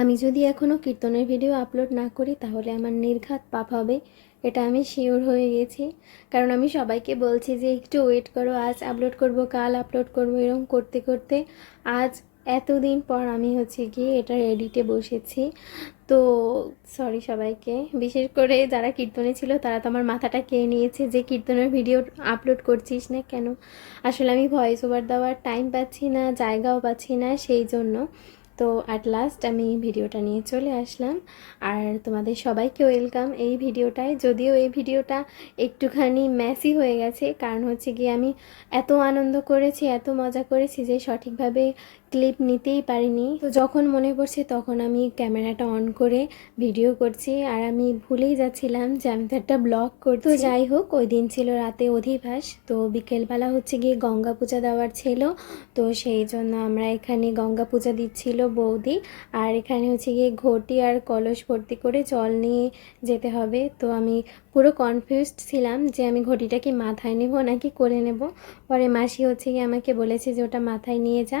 আমি যদি এখনও কীর্তনের ভিডিও আপলোড না করি তাহলে আমার নির্ঘাত পাপ হবে, এটা আমি শিওর হয়ে গেছি। কারণ আমি সবাইকে বলছি যে একটু ওয়েট করো, আজ আপলোড করব, কাল আপলোড করব, এরকম করতে করতে আজ এতদিন পর আমি গিয়ে এটা এডিটে বসেছি। তো সরি সবাইকে, বিশেষ করে যারা কীর্তনে ছিল তারা তো আমার মাথাটা খেয়ে নিয়েছে যে কীর্তনের ভিডিও আপলোড করছিস না কেন। আসলে আমি ভয়েস ওভার দেওয়ার টাইম পাচ্ছি না, জায়গাও পাচ্ছি না, সেই জন্য। তো অ্যাট লাস্ট আমি ভিডিওটা নিয়ে চলে আসলাম। আর তোমাদের সবাইকে ওয়েলকাম এই ভিডিওটায়। যদিও এই ভিডিওটা একটুখানি মেসি হয়ে গেছে, কারণ গিয়ে আমি এত আনন্দ করেছি, এত মজা করেছি যে সঠিকভাবে ক্লিপ নিতেই পারিনি। তো যখন মনে পড়ছে তখন আমি ক্যামেরাটা অন করে ভিডিও করছি, আর আমি ভুলেই যাচ্ছিলাম যে আমি তো একটা ব্লগ করছি। তো যাই হোক, ওই দিন ছিল রাতে অধিবাস, তো বিকেলবেলা গিয়ে গঙ্গা পূজা দেওয়ার ছিল। তো সেই জন্য আমরা এখানে গঙ্গা পূজা দিচ্ছিল বৌদি, আর এখানে গিয়ে ঘটি আর কলস ভর্তি করে জল নিয়ে যেতে হবে। তো আমি পুরো কনফিউজড ছিলাম যে আমি ঘটিটা কি মাথায় নেব নাকি করে নেব। পরে মাসি গিয়ে আমাকে বলেছে যে ওটা মাথায় নিয়ে যা,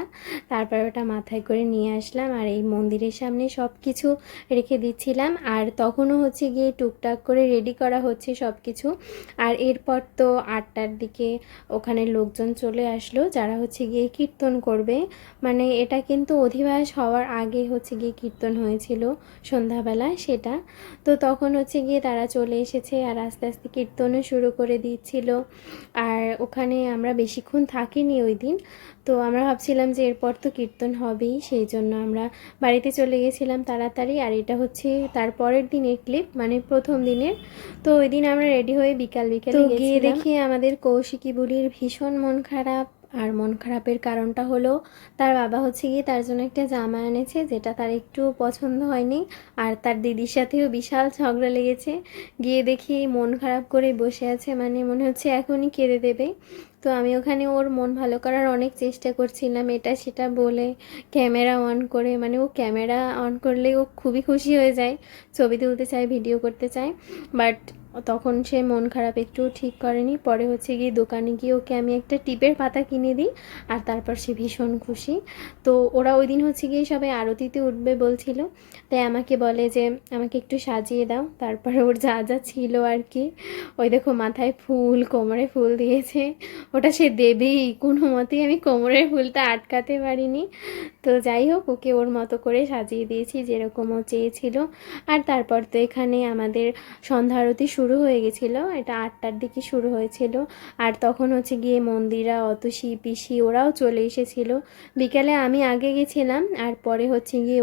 তারপর ওটা মাথায় করে নিয়ে আসলাম। আর এই মন্দিরের সামনে সব কিছু রেখে দিচ্ছিলাম, আর তখনও গিয়ে টুকটাক করে রেডি করা হচ্ছে সব কিছু। আর এরপর তো 8টার দিকে ওখানে লোকজন চলে আসলো যারা গিয়ে কীর্তন করবে। মানে এটা কিন্তু অধিবাস হওয়ার আগে গিয়ে কীর্তন হয়েছিল সন্ধ্যাবেলা সেটা। তো তখন গিয়ে তারা চলে এসেছে আর আস্তে আস্তে কীর্তনও শুরু করে দিচ্ছিল। আর ওখানে আমরা বেশিক্ষণ থাকিনি ওই দিন। তো আমরা ভাবছিলাম যে এরপর তো কীর্তন হবেই, সেই জন্য আমরা বাড়িতে চলে গেছিলাম তাড়াতাড়ি। আর এটা তার পরের দিনের ক্লিপ, মানে প্রথম দিনের। তো ওই দিন আমরা রেডি হয়ে বিকাল বিকালে গিয়ে দেখি আমাদের কৌশিকী বুড়ির ভীষণ মন খারাপ। আর মন খারাপের কারণটা হলো তার বাবা গিয়ে তার জন্য একটা জামা এনেছে যেটা তার একটু পছন্দ হয়নি, আর তার দিদির সাথেও বিশাল ঝগড়া লেগেছে। গিয়ে দেখি মন খারাপ করে বসে আছে, মানে মনে হচ্ছে এখনই কেঁদে দেবে। তো আমি ওখানে ওর মন ভালো করার অনেক চেষ্টা করছিলাম, এটা সেটা বলে, ক্যামেরা অন করে। মানে ও ক্যামেরা অন করলে ও খুবই খুশি হয়ে যায়, ছবি তুলতে চায়, ভিডিও করতে চায়। বাট তখন সে মন খারাপ একটু ঠিক করেনি। পরে গিয়ে দোকানে গিয়ে ওকে আমি একটা টিপের পাতা কিনে দিই, আর তারপর সে ভীষণ খুশি। তো ওরা ওই দিন গিয়ে সবাই আরতিতে উঠবে বলছিল, তাই আমাকে বলে যে আমাকে একটু সাজিয়ে দাও। তারপরে ওর যা যা ছিল আর কি, ওই দেখো মাথায় ফুল, কোমরে ফুল দিয়েছে, ওটা সে দেবেই, কোনো মতেই আমি কোমরের ফুলটা আটকাতে পারিনি। তো যাই হোক, ওকে ওর মতো করে সাজিয়ে দিয়েছি যেরকম ও চেয়েছিল। আর তারপর তো এখানে আমাদের সন্ধ্যা আরতি শুরু হয়ে গেছিলো, এটা 8টার দিকে শুরু হয়েছিল। আর তখন গিয়ে মন্দিরা, অতসী, পিসি ওরাও চলে এসেছিলো। বিকেলে আমি আগে গেছিলাম, আর পরে গিয়ে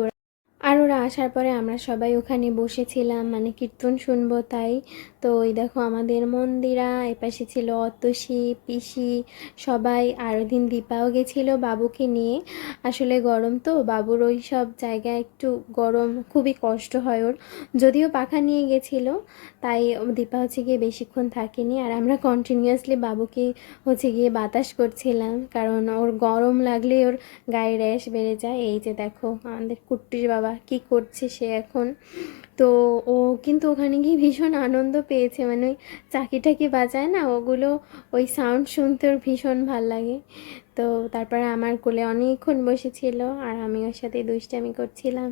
আর ওরা আসার পরে আমরা সবাই ওখানে বসেছিলাম, মানে কীর্তন শুনবো তাই। তো ওই দেখো আমাদের মন্দিরা, এপাশে ছিল অতসী, পিসি, সবাই। আর ওই দিন দীপাও গেছিলো বাবুকে নিয়ে। আসলে গরম তো, বাবুর ওই সব জায়গায় একটু গরম, খুবই কষ্ট হয় ওর। যদিও পাখা নিয়ে গেছিলো, তাই দীপা গিয়ে বেশিক্ষণ থাকেনি। আর আমরা কন্টিনিউয়াসলি বাবুকে গিয়ে বাতাস করছিলাম, কারণ ওর গরম লাগলে ওর গায়ে র্যাশ বেড়ে যায়। এই যে দেখো আমাদের কুট্টির বাবা কি করছে সে এখন। তো ও কিন্তু ওখানে গিয়ে ভীষণ আনন্দ পেয়েছে, মানে ওই চাকি টাকি বাজায় না ওগুলো, ওই সাউন্ড শুনতে ওর ভীষণ ভাল লাগে। তো তারপরে আমার কোলে অনেকক্ষণ বসেছিল, আর আমি ওর সাথে দুষ্টামি করছিলাম।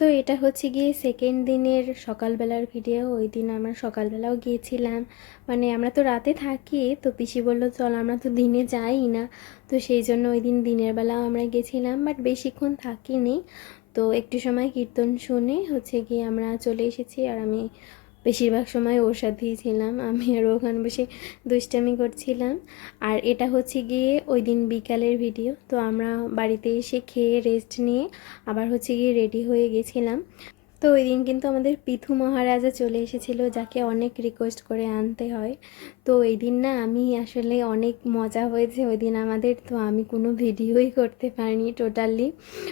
তো এটা গিয়ে সেকেন্ড দিনের সকালবেলার ভিডিও। ওই দিন আমরা সকালবেলাও গিয়েছিলাম, মানে আমরা তো রাতে থাকি, তো পিসি বললো চল আমরা তো দিনে যাই না, তো সেই জন্য ওই দিন দিনের বেলাও আমরা গেছিলাম, বাট বেশিক্ষণ থাকিনি। তো একটু সময় কীর্তন শুনে হচ্ছে গিয়ে আমরা চলে এসেছি, আর আমি বেশিরভাগ সময় ওর সাথেই ছিলাম। আমি আর ওখানে বসে দুষ্টামি করছিলাম। আর এটা হচ্ছে গিয়ে ওই দিন বিকালের ভিডিও। তো আমরা বাড়িতে এসে খেয়ে রেস্ট নিয়ে আবার হচ্ছে গিয়ে রেডি হয়ে গেছিলাম। তো ওই দিন কিন্তু আমাদের পিথু মহারাজা চলে এসেছিলো, যাকে অনেক রিকোয়েস্ট করে আনতে হয়। তো এই দিন না আমি আসলে অনেক মজা হয়েছে ওই দিন আমাদের। তো আমি কোনো ভিডিওই করতে পারিনি টোটালি,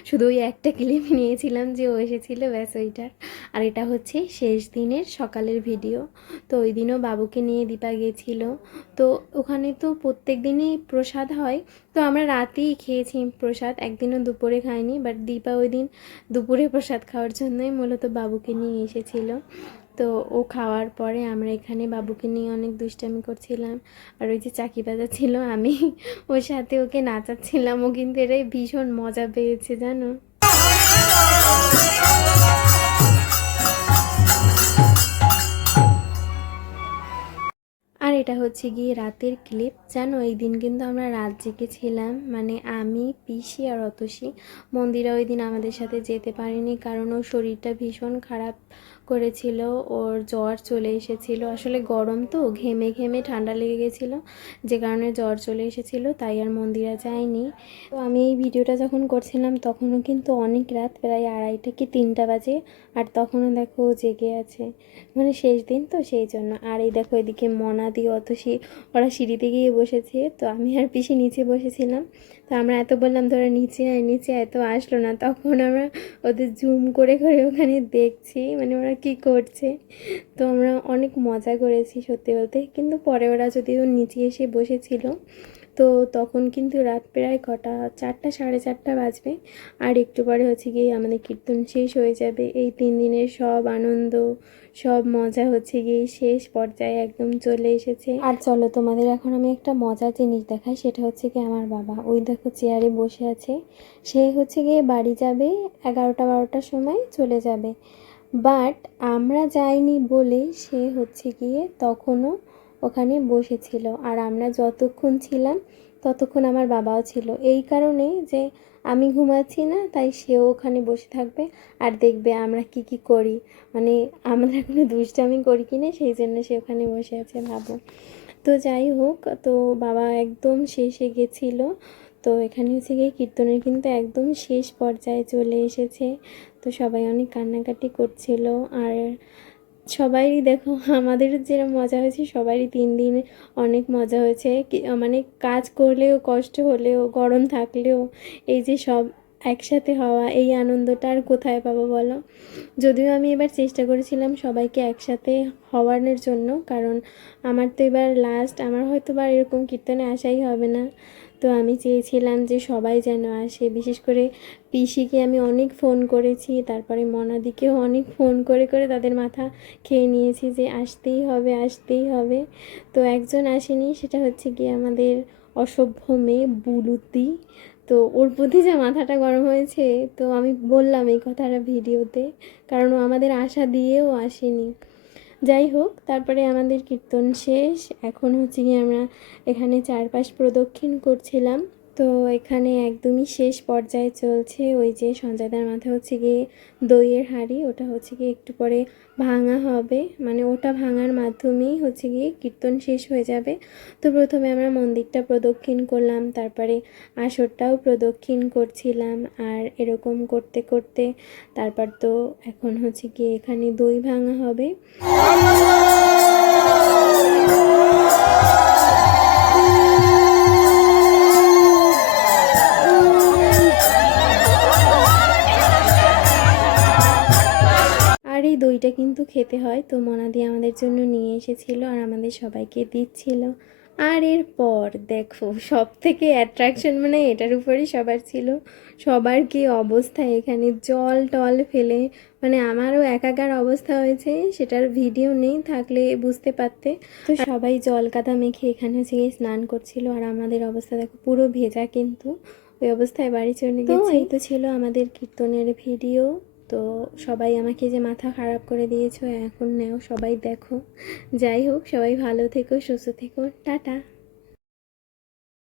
শুধু ওই একটা ক্লিপ নিয়েছিলাম যে ও এসেছিলো, ব্যাস ওইটার। আর এটা হচ্ছে শেষ দিনের সকালের ভিডিও। তো ওই দিনও বাবুকে নিয়ে দীপা গেছিলো। তো ওখানে তো প্রত্যেক দিনই প্রসাদ হয়, তো আমরা রাতেই খেয়েছি প্রসাদ, একদিনও দুপুরে খাইনি। বাট দীপা ওই দিন দুপুরে প্রসাদ খাওয়ার জন্যই মূলত বাবুকে নিয়ে এসেছিল। তো ও খাওয়ার পরে আমরা এখানে বাবুকে নিয়ে অনেক দুষ্টামি করছিলাম। আর ওই যে চাকি বাজাচ্ছিল, আমি ওর সাথে ওকে নাচাচ্ছিলাম। ও কিন্তু এটাই ভীষণ মজা পেয়েছে জানো। আর এটা হচ্ছে গিয়ে রাতের ক্লিপ জানো। এই দিন কিন্তু আমরা রাত জেগেছিলাম, মানে আমি, পিসি আর অতসী। মন্দিরা ওই দিন আমাদের সাথে যেতে পারেনি, কারণ ওর শরীরটা ভীষণ খারাপ করেছিল, ওর জ্বর চলে এসেছিল। আসলে গরম তো, ঘেমে ঘেমে ঠান্ডা লেগে গেছিলো, যে কারণে জ্বর চলে এসেছিলো, তাই আর মন্দিরা যায়নি। তো আমি এই ভিডিওটা যখন করছিলাম তখনও কিন্তু অনেক রাত, প্রায় 2:30 কি 3টা বাজে। আর তখনও দেখো ও জেগে আছে, মানে শেষ দিন তো সেই জন্য। আর এই দেখো এদিকে মনাদি অতসী ওরা সিঁড়িতে গিয়ে বসেছে, তো আমি আর পিসি নিচে বসেছিলাম। তো আমরা এত বললাম তোরা নিচে আয় নিচে আয়, তো আসলো না। তখন আমরা ওদের জুম করে করে ওখানে দেখছি, মানে ওরা কি করছে। তো আমরা অনেক মজা করেছি সত্যি বলতে। কিন্তু পরে ওরা যদিও নিচে এসে বসেছিল, তো তখন কিন্তু রাত প্রায় কটা, 4টা 4:30 বাজবে। আর একটু পরে হচ্ছে গিয়ে আমাদের কীর্তন শেষ হয়ে যাবে। এই 3 দিনের সব আনন্দ, সব মজা হচ্ছে গিয়ে শেষ পর্যায়ে একদম চলে এসেছে। আর চলো তোমাদের এখন আমি একটা মজার জিনিস দেখাই, সেটা হচ্ছে কি আমার বাবা ওই দেখো চেয়ারে বসে আছে। সে হচ্ছে গিয়ে বাড়ি যাবে 11টা 12টার সময় চলে যাবে। বাট আমরা যাইনি বলে সে হচ্ছে গিয়ে তখনও ওখানে বসেছিল। আর আমরা যতক্ষণ ছিলাম ততক্ষণ আমার বাবাও ছিল, এই কারণে যে আমি ঘুমাচ্ছি না, তাই সেও ওখানে বসে থাকবে আর দেখবে আমরা কি কি করি, মানে আমরা কোনো দুষ্টামি করি কি না, সেই জন্য সে ওখানে বসে আছে ভাবো। তো যাই হোক, তো বাবা একদম শেষে গেছিলো। তো এখানে হচ্ছে গিয়ে কীর্তনের কিন্তু একদম শেষ পর্যায়ে চলে এসেছে। তো সবাই অনেক কান্নাকাটি করছিল। আর সবারই দেখো আমাদের যেরকম মজা হয়েছে, সবারই 3 দিনে অনেক মজা হয়েছে। মানে কাজ করলেও, কষ্ট হলেও, গরম থাকলেও, এই যে সব একসাথে হওয়া, এই আনন্দটা আর কোথায় পাবো বলো। যদিও আমি এবার চেষ্টা করেছিলাম সবাইকে একসাথে হওয়ানোর জন্য, কারণ আমার তো এবার লাস্ট, আমার হয়তো বা এরকম কীর্তনে আসাই হবে না। তো আমি চেয়েছিলাম যে সবাই যেন আসে, বিশেষ করে পিসিকে আমি অনেক ফোন করেছি, তারপরে মনাদিকেও অনেক ফোন করে করে তাদের মাথা খেয়ে নিয়েছি যে আসতেই হবে আসতেই হবে। তো একজন আসেনি, সেটা হচ্ছে গিয়ে আমাদের অসভ্য মেয়ে বুলুতি। তো ওর প্রতি যে মাথাটা গরম হয়েছে, তো আমি বললাম এই কথাটা ভিডিওতে, কারণ ও আমাদের আশা দিয়েও আসেনি। যাই হোক, তারপরে আমাদের কীর্তন শেষ। এখন হচ্ছে গিয়ে আমরা এখানে চারপাশ প্রদক্ষিণ করছিলাম। তো এখানে একদমই শেষ পর্যায়ে চলছে। ওই যে সঞ্জয়দার মাথায় হচ্ছে গিয়ে দইয়ের হাঁড়ি, ওটা হচ্ছে গিয়ে একটু পরে ভাঙা হবে, মানে ওটা ভাঙার মাধ্যমেই হচ্ছে গিয়ে কীর্তন শেষ হয়ে যাবে। তো প্রথমে আমরা মন্দিরটা প্রদক্ষিণ করলাম, তারপরে আসরটাও প্রদক্ষিণ করছিলাম। আর এরকম করতে করতে তারপর তো এখন হচ্ছে গিয়ে এখানে দই ভাঙা হবে। আর এই দইটা কিন্তু খেতে হয়, তো মনাদি আমাদের জন্য নিয়ে এসেছিল আর আমাদের সবাইকে দিচ্ছিল। আর এরপর দেখো সব থেকে অ্যাট্রাকশন মানে এটার উপরই সবার ছিল। সবার কি অবস্থা, এখানে জল টল ফেলে, মানে আমারও একাকার অবস্থা হয়েছে, সেটার ভিডিও নেই, থাকলে বুঝতে পারতে। তো সবাই জল কাদা মেখে এখানে হচ্ছে গিয়ে স্নান করছিল, আর আমাদের অবস্থা দেখো পুরো ভেজা, কিন্তু ওই অবস্থায় বাড়ি চলে গেছি। এই তো ছিল আমাদের কীর্তনের ভিডিও। তো সবাই আমাকে যে মাথা খারাপ করে দিয়েছো এখন নেও সবাই দেখো। যাই হোক, সবাই ভালো থেকো, সুস্থ থেকো, টাটা।